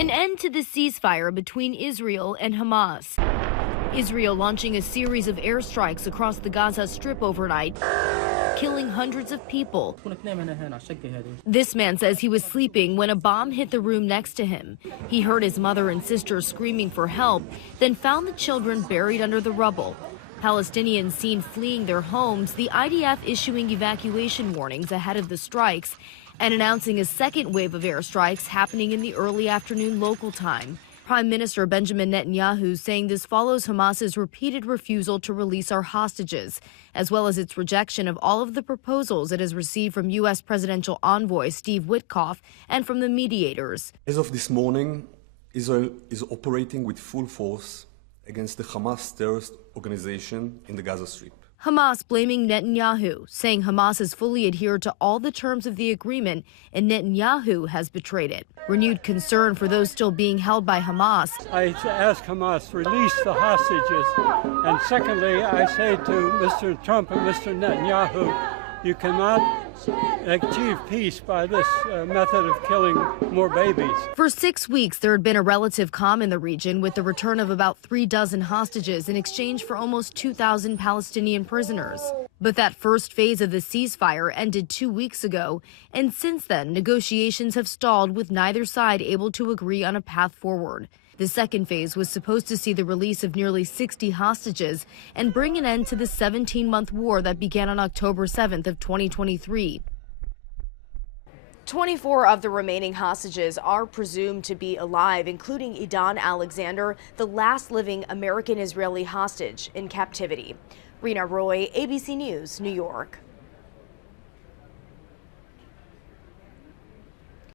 An end to the ceasefire between Israel and Hamas. Israel launching a series of airstrikes across the Gaza Strip overnight, killing hundreds of people. This man says he was sleeping when a bomb hit the room next to him. He heard his mother and sister screaming for help, then found the children buried under the rubble. Palestinians seen fleeing their homes, the IDF issuing evacuation warnings ahead of the strikes and announcing a second wave of airstrikes happening in the early afternoon local time. Prime Minister Benjamin Netanyahu saying this follows Hamas's repeated refusal to release our hostages, as well as its rejection of all of the proposals it has received from U.S. presidential envoy Steve Witkoff and from the mediators. As of this morning, Israel is operating with full force against the Hamas terrorist organization in the Gaza Strip. Hamas blaming Netanyahu, saying Hamas has fully adhered to all the terms of the agreement and Netanyahu has betrayed it. Renewed concern for those still being held by Hamas. I ask Hamas to release the hostages. And secondly, I say to Mr. Trump and Mr. Netanyahu, you cannot achieve peace by this method of killing more babies. For 6 weeks, there had been a relative calm in the region with the return of about 36 hostages in exchange for almost 2,000 Palestinian prisoners. But that first phase of the ceasefire ended 2 weeks ago, and since then, negotiations have stalled with neither side able to agree on a path forward. The second phase was supposed to see the release of nearly 60 hostages and bring an end to the 17-month war that began on October 7th of 2023. 24 of the remaining hostages are presumed to be alive, including Idan Alexander, the last living American-Israeli hostage in captivity. Rena Roy, ABC News, New York.